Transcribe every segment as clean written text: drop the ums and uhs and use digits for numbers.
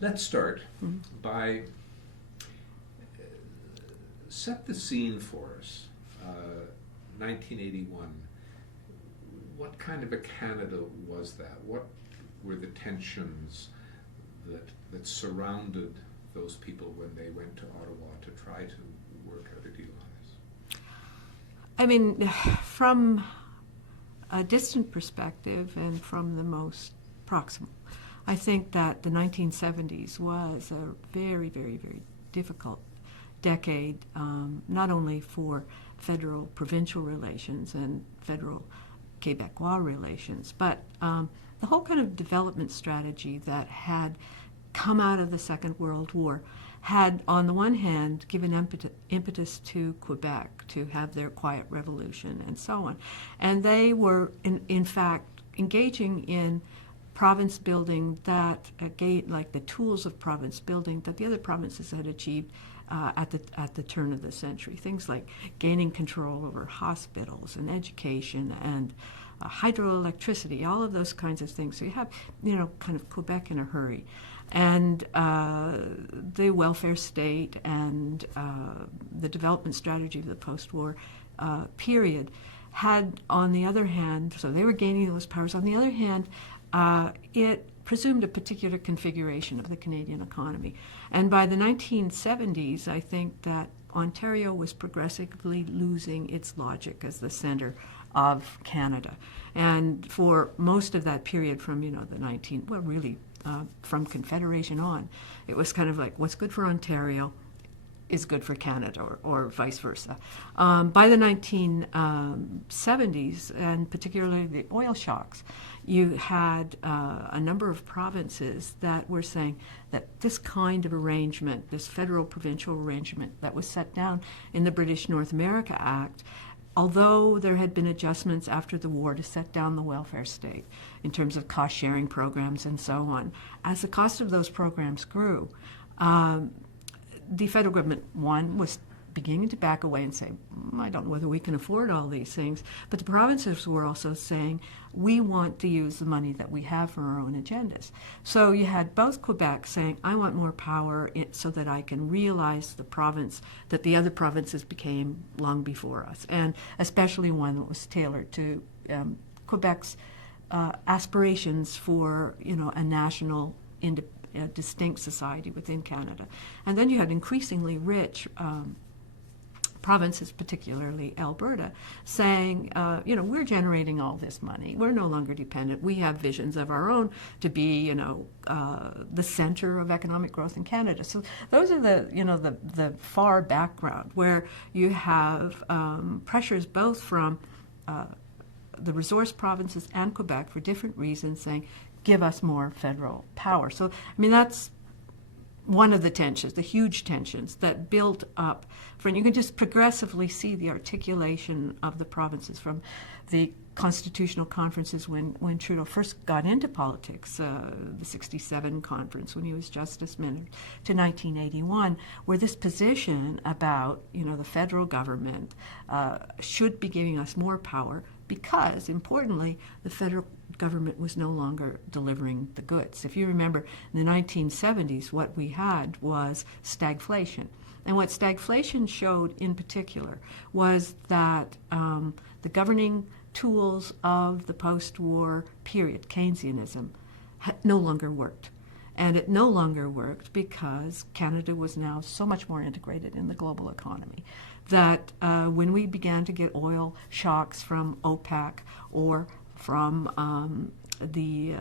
Let's start by set the scene for us. 1981. What kind of a Canada was that? What were the tensions that surrounded those people when they went to Ottawa to try to work out a deal on this? I mean, from a distant perspective and from the most proximal, I think that the 1970s was a very, very, very difficult decade, not only for federal-provincial relations and federal-Quebecois relations, but the whole kind of development strategy that had come out of the Second World War had, on the one hand, given impetus to Quebec to have their quiet revolution and so on. And they were, in fact, engaging in province building that, like the tools of province building that the other provinces had achieved at the turn of the century. Things like gaining control over hospitals and education and hydroelectricity, all of those kinds of things. So you have, kind of Quebec in a hurry. And the welfare state and the development strategy of the post-war period had, on the other hand, so they were gaining those powers. On the other hand, it presumed a particular configuration of the Canadian economy. And by the 1970s, I think that Ontario was progressively losing its logic as the center of Canada. And for most of that period from, from Confederation on, it was kind of like what's good for Ontario is good for Canada, or vice versa. By the 1970s, and particularly the oil shocks, you had a number of provinces that were saying that this kind of arrangement, this federal-provincial arrangement that was set down in the British North America Act, although there had been adjustments after the war to set down the welfare state in terms of cost-sharing programs and so on, as the cost of those programs grew, the federal government, was beginning to back away and say, I don't know whether we can afford all these things. But the provinces were also saying, we want to use the money that we have for our own agendas. So you had both Quebec saying, I want more power so that I can realize the province that the other provinces became long before us, and especially one that was tailored to Quebec's aspirations for, a national distinct society within Canada. And then you had increasingly rich provinces, particularly Alberta, saying, we're generating all this money. We're no longer dependent. We have visions of our own to be, the center of economic growth in Canada. So those are the far background where you have pressures both from the resource provinces and Quebec for different reasons saying, give us more federal power. So, that's one of the tensions, the huge tensions that built up. You can just progressively see the articulation of the provinces from the constitutional conferences when Trudeau first got into politics, the 67 conference when he was Justice Minister, to 1981, where this position about, the federal government should be giving us more power because, importantly, the federal government was no longer delivering the goods. If you remember, in the 1970s, what we had was stagflation. And what stagflation showed in particular was that the governing tools of the post-war period, Keynesianism, no longer worked. And it no longer worked because Canada was now so much more integrated in the global economy that when we began to get oil shocks from OPEC or from the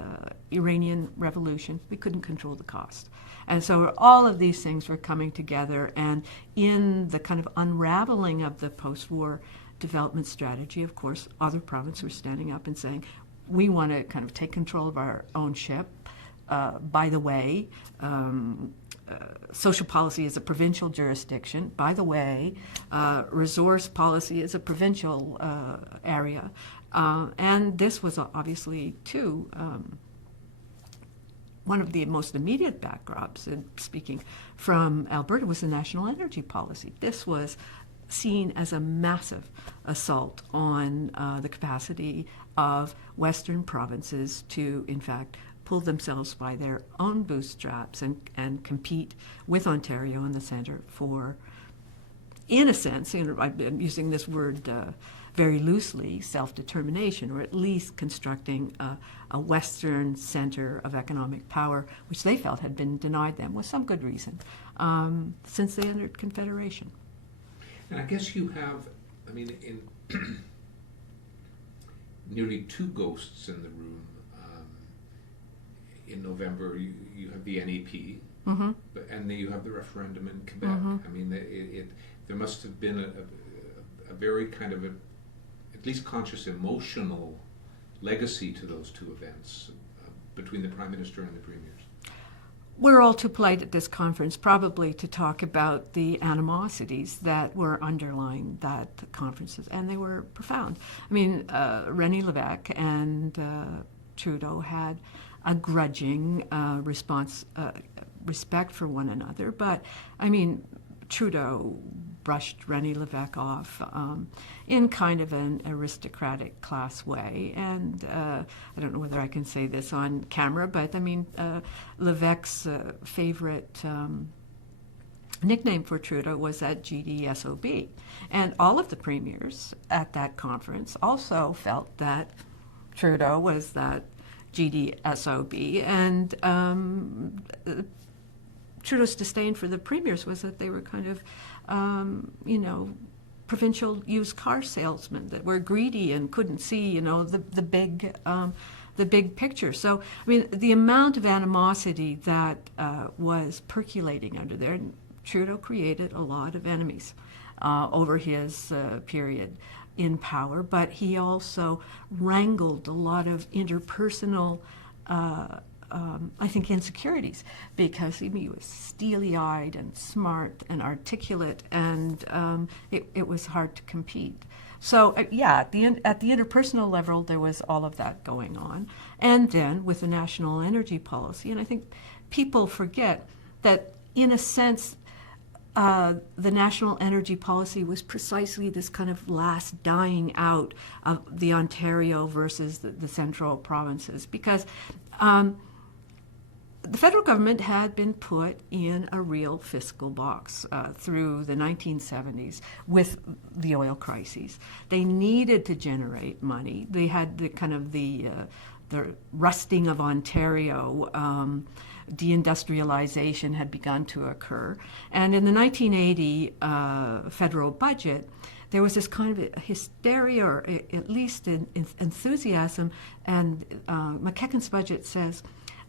Iranian Revolution, we couldn't control the cost. And so all of these things were coming together, and in the kind of unraveling of the post-war development strategy, of course, other provinces were standing up and saying, we want to kind of take control of our own ship. By the way, social policy is a provincial jurisdiction. By the way, resource policy is a provincial area. And this was obviously, too, one of the most immediate backdrops, and speaking from Alberta, was the national energy policy. This was seen as a massive assault on the capacity of Western provinces to, in fact, pull themselves by their own bootstraps and compete with Ontario in the centre for, in a sense, I'm using this word very loosely, self-determination, or at least constructing a Western centre of economic power, which they felt had been denied them with some good reason since they entered Confederation. And I guess you have, I mean, in nearly 2 ghosts in the room. In November, you have the NEP, Mm-hmm. and then you have the referendum in Quebec. Mm-hmm. I mean, there must have been a very kind of at least conscious emotional legacy to those 2 events between the Prime Minister and the Premiers. We're all too polite at this conference probably to talk about the animosities that were underlying that conferences, and they were profound. I mean, René Lévesque and Trudeau had a grudging respect for one another, but I mean, Trudeau brushed René Lévesque off in kind of an aristocratic class way. And I don't know whether I can say this on camera, but I mean, Lévesque's favorite nickname for Trudeau was that GDSOB. And all of the premiers at that conference also felt that Trudeau was that GDSOB. And Trudeau's disdain for the premiers was that they were kind of, provincial used car salesmen that were greedy and couldn't see, the big picture. So, I mean, the amount of animosity that was percolating under there, Trudeau created a lot of enemies over his period in power, but he also wrangled a lot of interpersonal I think insecurities, because he was steely-eyed and smart and articulate, and it was hard to compete. So at the interpersonal level, there was all of that going on. And then with the national energy policy, and I think people forget that, in a sense, the national energy policy was precisely this kind of last dying out of the Ontario versus the central provinces, because the federal government had been put in a real fiscal box through the 1970s with the oil crises. They needed to generate money. They had the rusting of Ontario. Deindustrialization had begun to occur. And in the 1980 federal budget, there was this kind of hysteria, or at least enthusiasm, and McKechnie's budget says,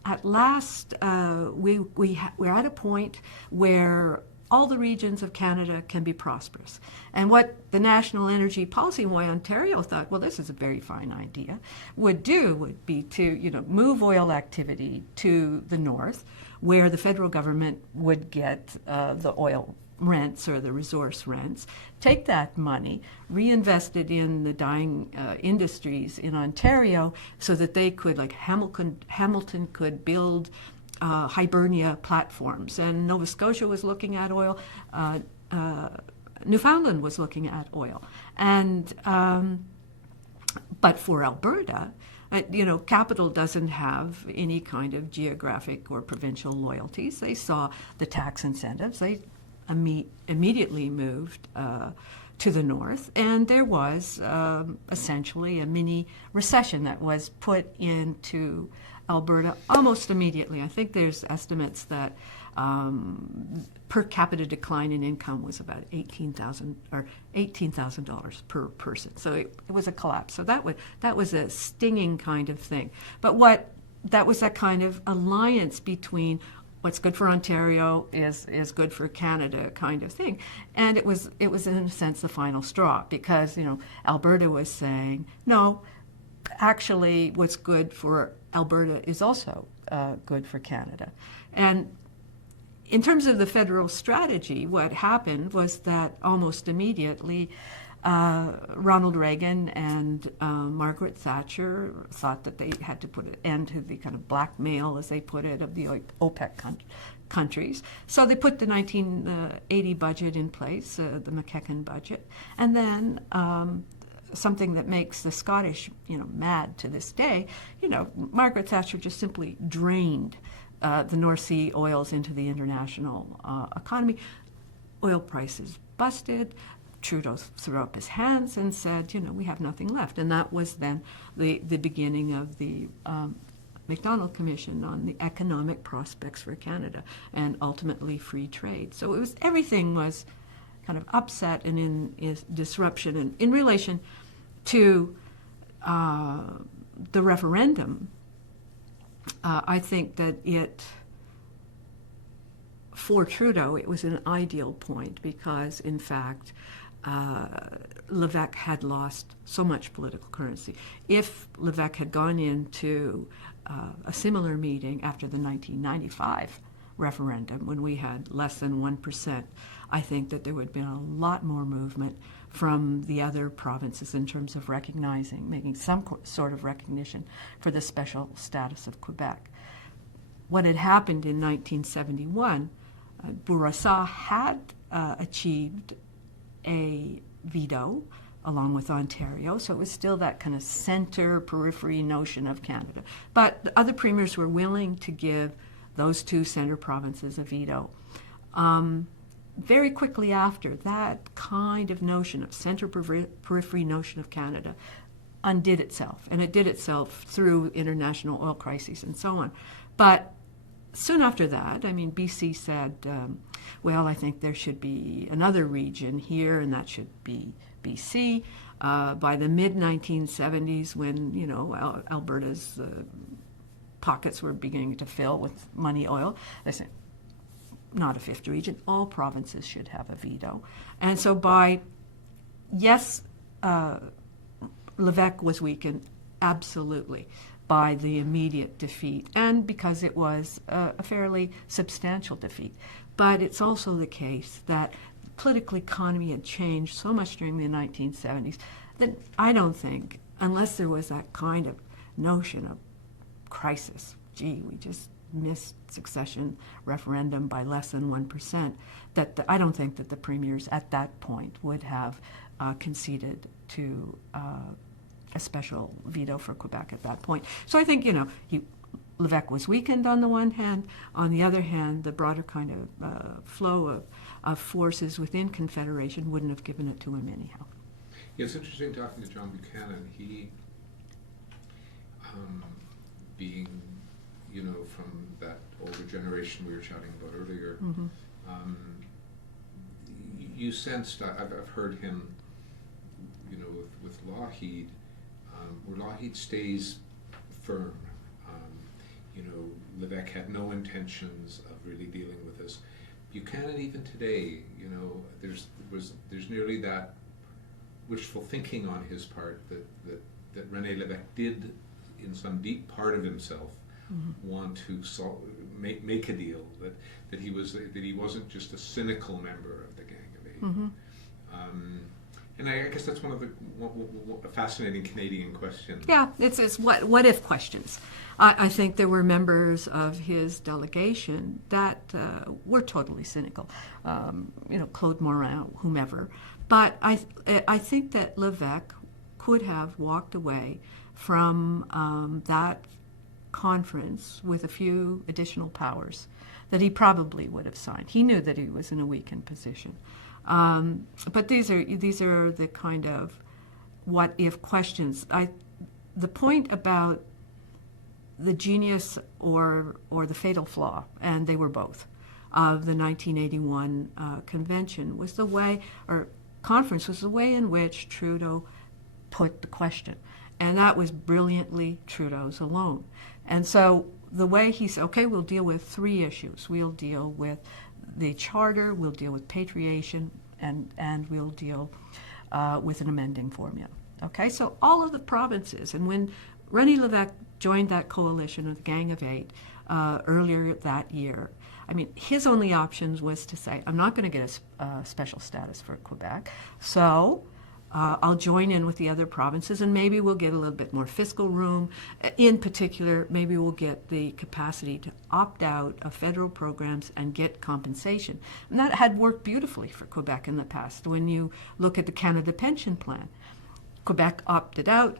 at last, we're at a point where all the regions of Canada can be prosperous. And what the national energy policy, and why Ontario thought, well, this is a very fine idea, would be to move oil activity to the north, where the federal government would get the oil rents or the resource rents, take that money, reinvest it in the dying industries in Ontario, so that they could, like Hamilton could build Hibernia platforms, and Nova Scotia was looking at oil, Newfoundland was looking at oil, and but for Alberta, capital doesn't have any kind of geographic or provincial loyalties. They saw the tax incentives. They immediately moved to the north, and there was essentially a mini recession that was put into Alberta almost immediately. I think there's estimates that per capita decline in income was about $18,000 per person. So it was a collapse. So that was a stinging kind of thing. But that was that kind of alliance between what's good for Ontario is good for Canada kind of thing. And it was in a sense the final straw, because Alberta was saying, no, actually what's good for Alberta is also good for Canada. And in terms of the federal strategy, what happened was that almost immediately Ronald Reagan and Margaret Thatcher thought that they had to put an end to the kind of blackmail, as they put it, of the OPEC countries. So they put the 1980 budget in place, the McKechnie budget, and then something that makes the Scottish, mad to this day. Margaret Thatcher just simply drained the North Sea oils into the international economy. Oil prices busted. Trudeau threw up his hands and said, we have nothing left. And that was then the beginning of the Macdonald Commission on the economic prospects for Canada and ultimately free trade. So everything was kind of upset and in disruption. And in relation to the referendum, I think that for Trudeau, it was an ideal point because, in fact, Lévesque had lost so much political currency. If Lévesque had gone into a similar meeting after the 1995 referendum, when we had less than 1%, I think that there would have been a lot more movement from the other provinces in terms of making some sort of recognition for the special status of Quebec. What had happened in 1971, Bourassa had achieved a veto along with Ontario, so it was still that kind of center periphery notion of Canada. But the other premiers were willing to give those two center provinces a veto. Very quickly after, that kind of notion of center periphery notion of Canada undid itself, and it did itself through international oil crises and so on. But soon after that, BC said, well, I think there should be another region here, and that should be BC. By the mid-1970s, when, Alberta's pockets were beginning to fill with money oil, they said, not a fifth region, all provinces should have a veto. And so Lévesque was weakened, absolutely, by the immediate defeat, and because it was a fairly substantial defeat. But it's also the case that the political economy had changed so much during the 1970s that I don't think, unless there was that kind of notion of crisis, we just missed succession referendum by less than 1%, I don't think that the premiers at that point would have conceded to a special veto for Quebec at that point. So I think, Lévesque was weakened on the one hand. On the other hand, the broader kind of flow of forces within Confederation wouldn't have given it to him anyhow. Yeah, it's interesting talking to John Buchanan. He, being, from that older generation we were chatting about earlier, Mm-hmm. You sensed, I've heard him, with Lougheed, where Lougheed stays firm. Lévesque had no intentions of really dealing with this. Buchanan, even today, there's nearly that wishful thinking on his part that René Lévesque did, in some deep part of himself, mm-hmm. want to make a deal, that he wasn't just a cynical member of the Gang of Eight. Mm-hmm. And I guess that's one of the fascinating Canadian questions. Yeah, it's what if questions. I think there were members of his delegation that were totally cynical, Claude Morin, whomever. But I think that Lévesque could have walked away from that conference with a few additional powers that he probably would have signed. He knew that he was in a weakened position. But these are the kind of what if questions. The point about the genius or the fatal flaw, and they were both, of the 1981 convention conference was the way in which Trudeau put the question. And that was brilliantly Trudeau's alone. And so the way he said, okay, we'll deal with three issues. We'll deal with the charter, we'll deal with patriation, and we'll deal with an amending formula. Okay, so all of the provinces, and when René Lévesque joined that coalition of the Gang of Eight earlier that year, his only options was to say, I'm not going to get a special status for Quebec, so I'll join in with the other provinces, and maybe we'll get a little bit more fiscal room. In particular, maybe we'll get the capacity to opt out of federal programs and get compensation. And that had worked beautifully for Quebec in the past. When you look at the Canada Pension Plan, Quebec opted out,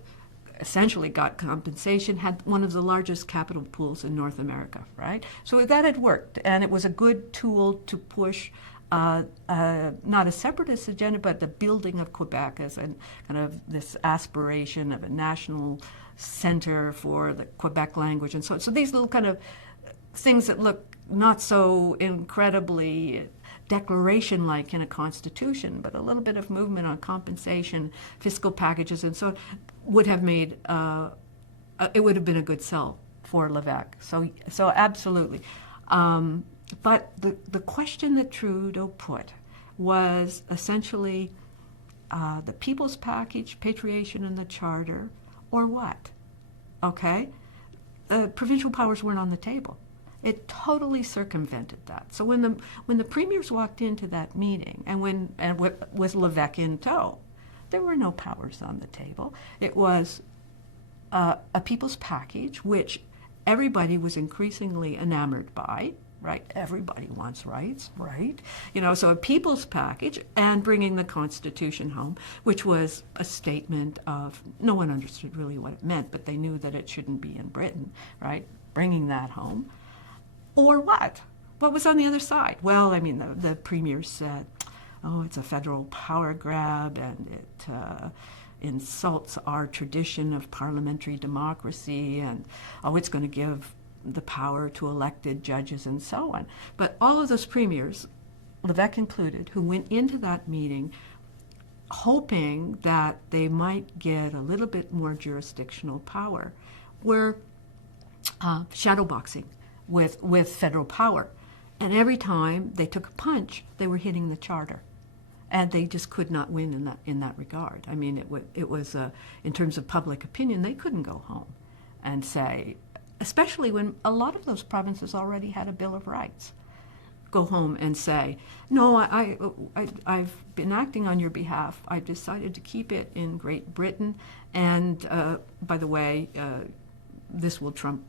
essentially got compensation, had one of the largest capital pools in North America, right? So that had worked, and it was a good tool to push not a separatist agenda, but the building of Quebec as a kind of this aspiration of a national center for the Quebec language and so on. So these little kind of things that look not so incredibly declaration-like in a constitution, but a little bit of movement on compensation, fiscal packages, and so on, would have made it would have been a good sell for Lévesque. So absolutely. But the question that Trudeau put was essentially the People's Package, Patriation, and the Charter, or what? Okay, provincial powers weren't on the table. It totally circumvented that. So when the premiers walked into that meeting, and with Lévesque in tow, there were no powers on the table. It was a People's Package, which everybody was increasingly enamored by. Right, everybody wants rights, right? So a People's Package and bringing the Constitution home, which was a statement of, no one understood really what it meant, but they knew that it shouldn't be in Britain, right? Bringing that home. Or what? What was on the other side? Well, I mean, the premier said, oh, it's a federal power grab, and it insults our tradition of parliamentary democracy, and, oh, it's going to give the power to elected judges and so on. But all of those premiers, Lévesque included, who went into that meeting hoping that they might get a little bit more jurisdictional power, were shadowboxing with federal power. And every time they took a punch, they were hitting the charter. And they just could not win in that regard. I mean, it was in terms of public opinion, they couldn't go home and say, especially when a lot of those provinces already had a Bill of Rights, go home and say, no, I've been acting on your behalf. I've decided to keep it in Great Britain, and by the way, this will trump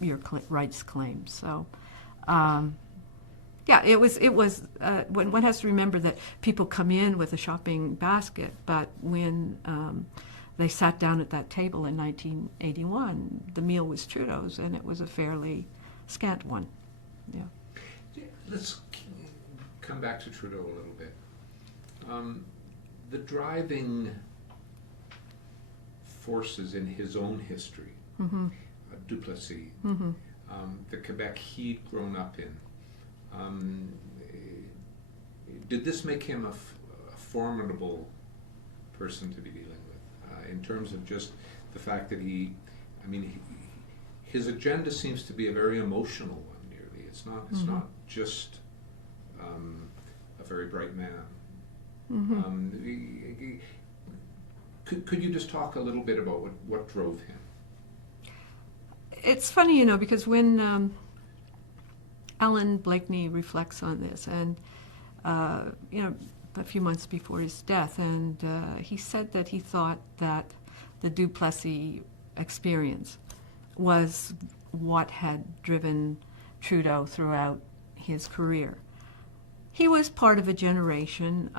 your rights claims. So, yeah, it was. One has to remember that people come in with a shopping basket, but when they sat down at that table in 1981, the meal was Trudeau's, and it was a fairly scant one. Yeah. Let's come back to Trudeau a little bit. The driving forces in his own history, Duplessis, the Quebec he'd grown up in, did this make him a formidable person to be dealing with? In terms of just the fact that his agenda seems to be a very emotional one. Nearly, it's not just a very bright man. Could you just talk a little bit about what drove him? It's funny, because when Alan Blakeney reflects on this, and a few months before his death, and he said that he thought that the Duplessis experience was what had driven Trudeau throughout his career. He was part of a generation.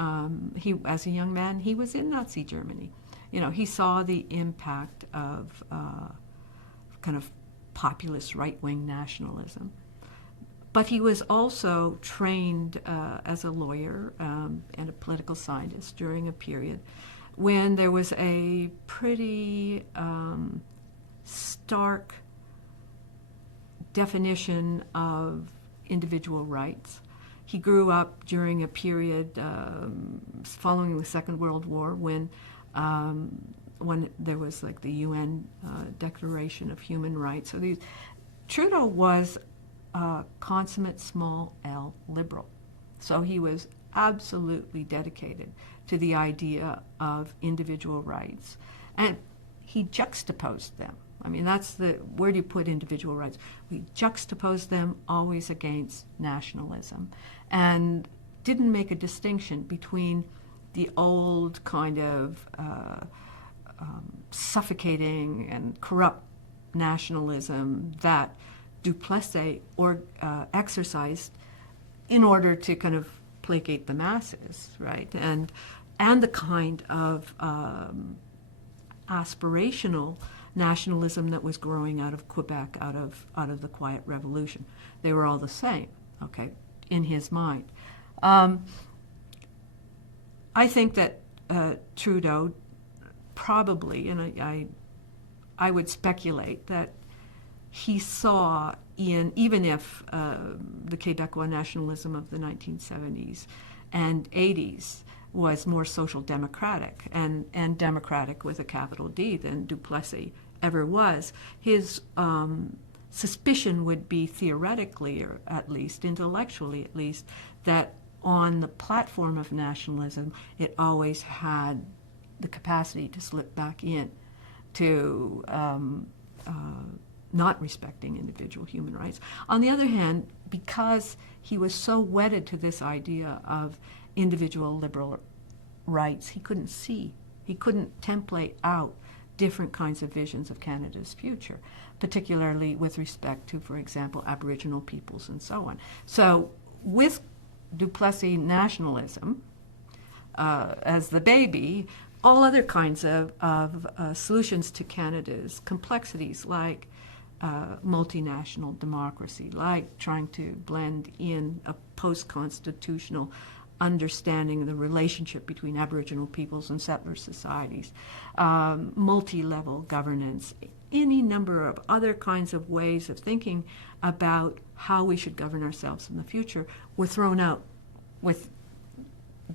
As a young man, he was in Nazi Germany. He saw the impact of kind of populist right-wing nationalism. But he was also trained as a lawyer and a political scientist during a period when there was a pretty stark definition of individual rights. He grew up during a period following the Second World War when there was like the UN Declaration of Human Rights. So Trudeau was consummate small L liberal. So he was absolutely dedicated to the idea of individual rights. And he juxtaposed them. I mean, that's where do you put individual rights? We juxtaposed them always against nationalism and didn't make a distinction between the old kind of suffocating and corrupt nationalism that Duplessis exercised in order to kind of placate the masses, right? And and the kind of aspirational nationalism that was growing out of Quebec, out of the Quiet Revolution. They were all the same, okay, in his mind. I think that Trudeau probably, and I would speculate that he saw even if the Quebecois nationalism of the 1970s and 80s was more social democratic and democratic with a capital D than Duplessis ever was, his suspicion would be theoretically, or at least intellectually at least, that on the platform of nationalism, it always had the capacity to slip back in to not respecting individual human rights. On the other hand, because he was so wedded to this idea of individual liberal rights, he couldn't template out different kinds of visions of Canada's future, particularly with respect to, for example, Aboriginal peoples and so on. So with Duplessis nationalism as the baby, all other kinds of solutions to Canada's complexities, like multinational democracy, like trying to blend in a post-constitutional understanding of the relationship between Aboriginal peoples and settler societies, multi-level governance, any number of other kinds of ways of thinking about how we should govern ourselves in the future were thrown out with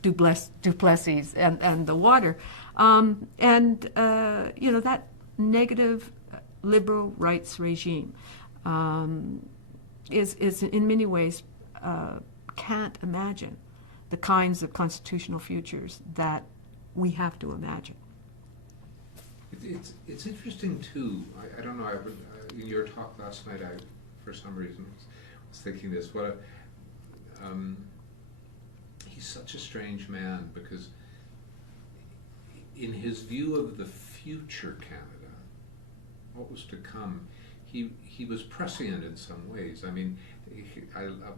Duplessis and the water. That negative liberal rights regime is in many ways can't imagine the kinds of constitutional futures that we have to imagine. It's interesting too. I don't know. In your talk last night, I for some reason was thinking this. He's such a strange man, because in his view of the future Canada, what was to come, he was prescient in some ways. I mean,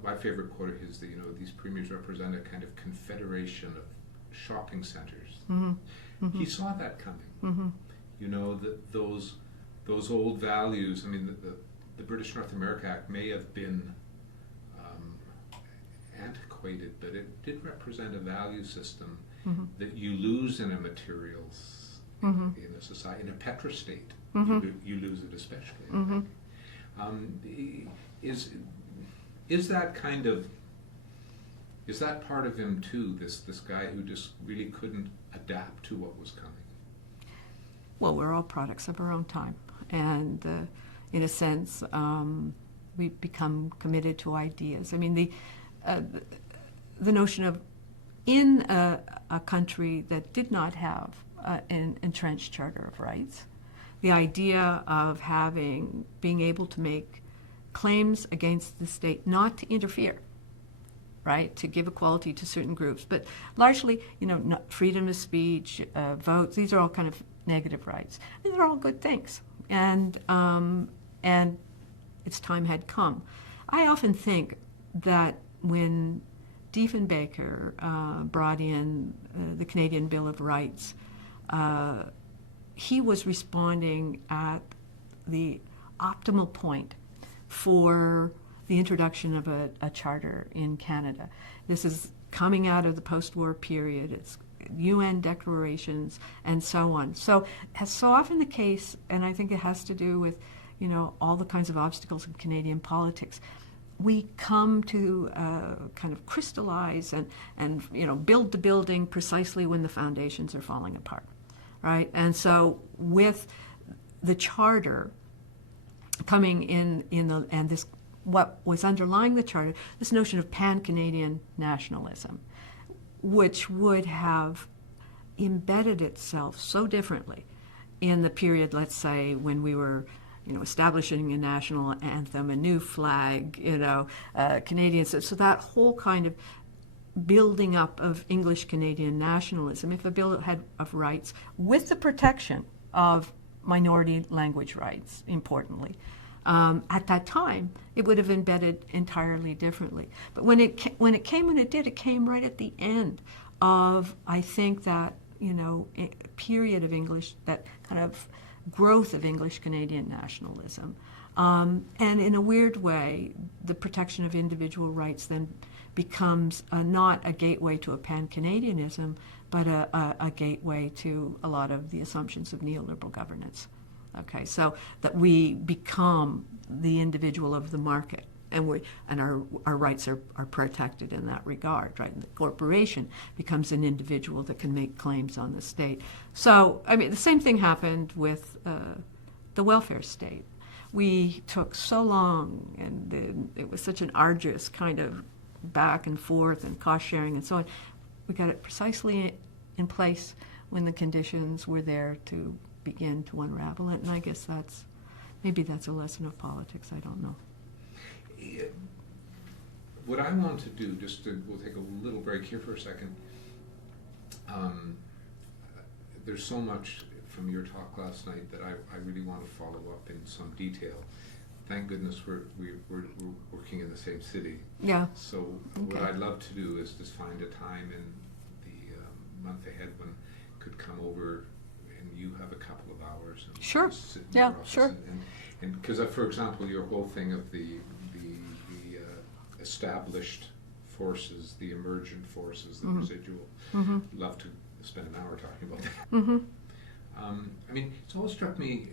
my favorite quote of his, that these premiers represent a kind of confederation of shopping centers. Mm-hmm. Mm-hmm. He saw that coming. Mm-hmm. That those old values. I mean, the British North America Act may have been antiquated, but it did represent a value system mm-hmm. that you lose in a materials mm-hmm. in a society, in a petrostate. Mm-hmm. You lose it especially. Mm-hmm. Is that kind of, is that part of him too? This guy who just really couldn't adapt to what was coming. Well, we're all products of our own time, and in a sense, we become committed to ideas. I mean, the notion of, in a country that did not have an entrenched Charter of Rights, the idea of being able to make claims against the state, not to interfere, right, to give equality to certain groups, but largely, not freedom of speech, votes. These are all kind of negative rights. These are all good things, and its time had come. I often think that when Diefenbaker brought in the Canadian Bill of Rights, he was responding at the optimal point for the introduction of a charter in Canada. This is coming out of the post-war period. It's UN declarations and so on. So, as so often the case, and I think it has to do with, all the kinds of obstacles in Canadian politics, we come to kind of crystallize and build the building precisely when the foundations are falling apart, right? And so with the charter coming in and this, what was underlying the charter, this notion of pan-Canadian nationalism, which would have embedded itself so differently in the period, let's say, when we were establishing a national anthem, a new flag, Canadians. So that whole kind of building up of English Canadian nationalism, if a bill had of rights with the protection of minority language rights, importantly, at that time, it would have embedded entirely differently. But when it came, it came right at the end of, I think, that, period of English, that kind of growth of English Canadian nationalism. And in a weird way, the protection of individual rights then becomes not a gateway to a pan-Canadianism, but a gateway to a lot of the assumptions of neoliberal governance. Okay, so that we become the individual of the market, and our rights are protected in that regard, right? And the corporation becomes an individual that can make claims on the state. So, I mean, the same thing happened with the welfare state. We took so long, and it was such an arduous kind of back and forth and cost sharing and so on. We got it precisely in place when the conditions were there to begin to unravel it, and I guess maybe that's a lesson of politics. I don't know. What I want to do, we'll take a little break here for a second. There's so much from your talk last night that I really want to follow up in some detail. Thank goodness we're working in the same city. Yeah. So okay. What I'd love to do is just find a time in the month ahead when could come over and you have a couple of hours. And sure. Sit in yeah. your office Sure. And because, for example, your whole thing of the established forces, the emergent forces, the mm-hmm. residual. Mm-hmm. Love to spend an hour talking about that. Mm-hmm. I mean, it's always struck me,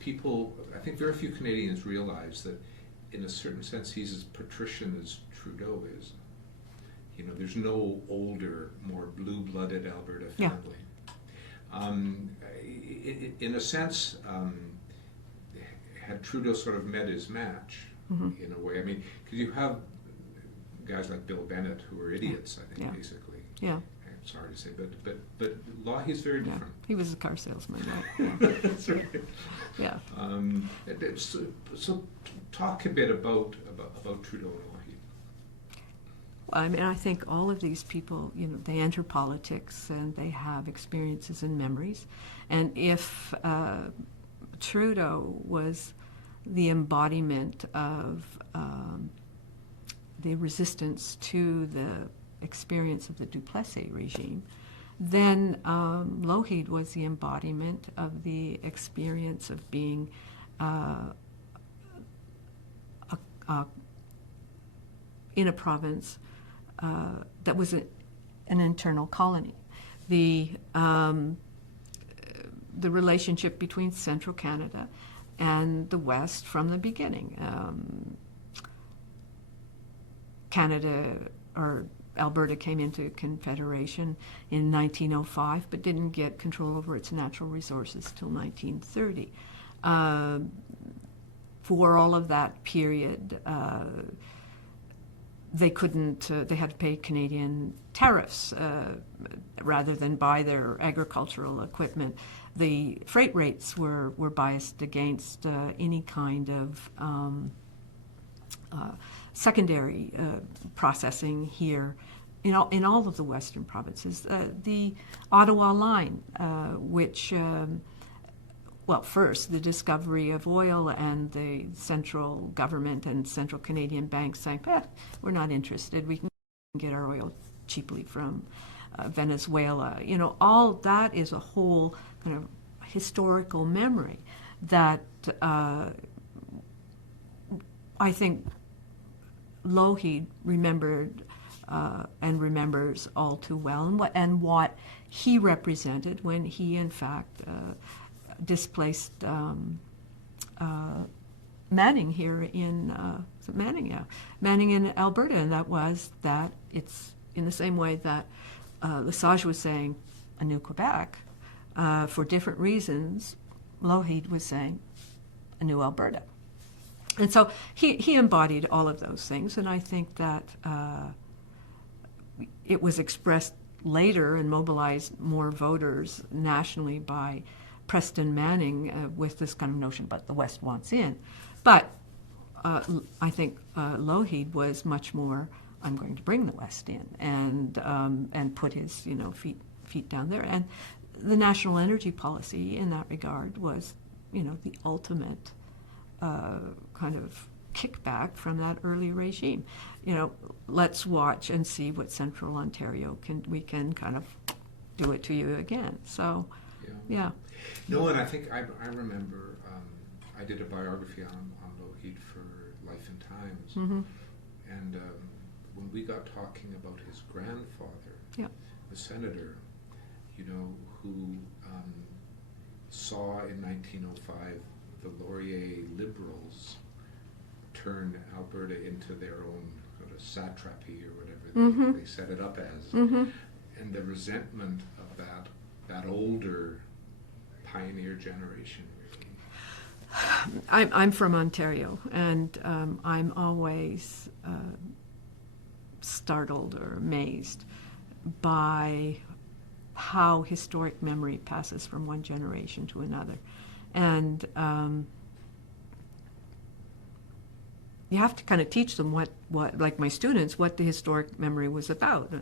I think very few Canadians realize that in a certain sense he's as patrician as Trudeau is. There's no older, more blue-blooded Alberta family. Yeah. In a sense, had Trudeau sort of met his match, mm-hmm. in a way. I mean, because you have guys like Bill Bennett who are idiots, I think, basically. Yeah. I'm sorry to say, but Lougheed's very different. He was a car salesman, right? Yeah. That's right. Yeah. So talk a bit about Trudeau and Lougheed. Well, I mean, I think all of these people, they enter politics and they have experiences and memories. And if Trudeau was the embodiment of the resistance to the experience of the Duplessis regime, then Lougheed was the embodiment of the experience of being in a province that was an internal colony. The relationship between central Canada and the West from the beginning. Alberta came into Confederation in 1905, but didn't get control over its natural resources till 1930. For all of that period, they had to pay Canadian tariffs rather than buy their agricultural equipment. The freight rates were biased against any kind of secondary processing here in all of the western provinces. The Ottawa line, which, first, the discovery of oil and the central government and central Canadian banks saying, we're not interested, we can get our oil cheaply from Venezuela. All that is a whole kind of historical memory that I think Lougheed remembered and remembers all too well, and what he represented when he, in fact, displaced Manning here in Manning in Alberta, and that was that it's in the same way that Lesage was saying a new Quebec for different reasons. Lougheed was saying a new Alberta. And so he embodied all of those things, and I think that it was expressed later and mobilized more voters nationally by Preston Manning with this kind of notion, but the West wants in. But I think Lougheed was much more, I'm going to bring the West in and put his feet down there. And the national energy policy in that regard was the ultimate kind of kickback from that early regime. let's watch and see what Central Ontario we can kind of do it to you again. So, yeah. No, and I think I remember I did a biography on Lougheed for Life and Times, Mm-hmm. and when we got talking about his grandfather, the senator, who saw in 1905 the Laurier Liberals turn Alberta into their own sort of satrapy or whatever they set it up as, and the resentment of that older pioneer generation. I'm from Ontario, and I'm always startled or amazed by how historic memory passes from one generation to another. And you have to kind of teach them what like my students, what the historic memory was about.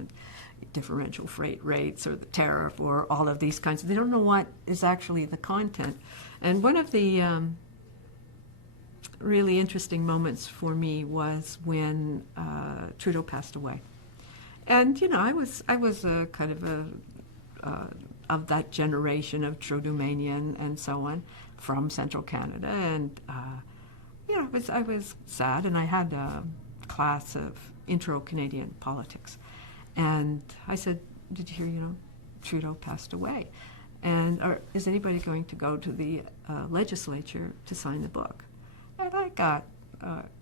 Differential freight rates or the tariff or all of these kinds. They don't know what is actually the content. And one of the really interesting moments for me was when Trudeau passed away. And I was a kind of of that generation of Trudeau-mania and so on from Central Canada, and I was sad, and I had a class of intro Canadian politics. And I said, did you hear, Trudeau passed away? And is anybody going to go to the legislature to sign the book? And I got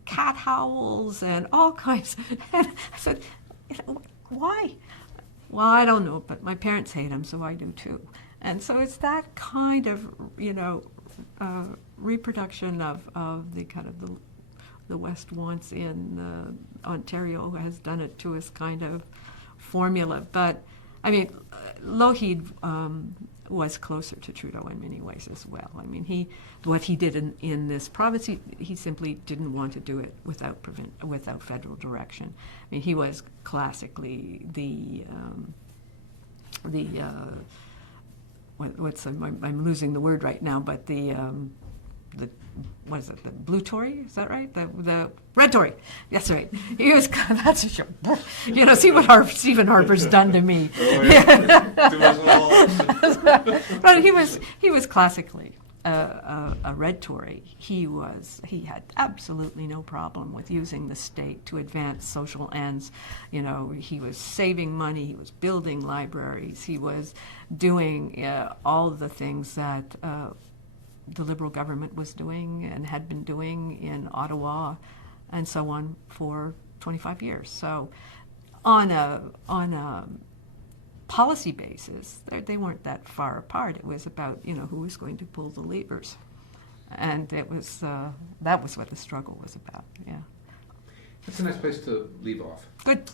cat howls and all kinds. And I said, why? Well, I don't know, but my parents hate him, so I do too. And so it's that kind of, reproduction of the kind of the West wants in Ontario has done it to us kind of formula. But, I mean, Lougheed was closer to Trudeau in many ways as well. I mean, what he did in this province, he simply didn't want to do it without federal direction. I mean, he was classically I'm losing the word right now, but what is it? The blue Tory? Is that right? The red Tory. Yes, right. He was. That's a show. See what Stephen Harper's done to me. But he was classically a red Tory. He had absolutely no problem with using the state to advance social ends. He was saving money. He was building libraries. He was doing all the things that the Liberal government was doing and had been doing in Ottawa and so on for 25 years. So on a policy basis, they weren't that far apart. It was about, who was going to pull the levers. And it was that was what the struggle was about, yeah. That's a nice place to leave off. Good.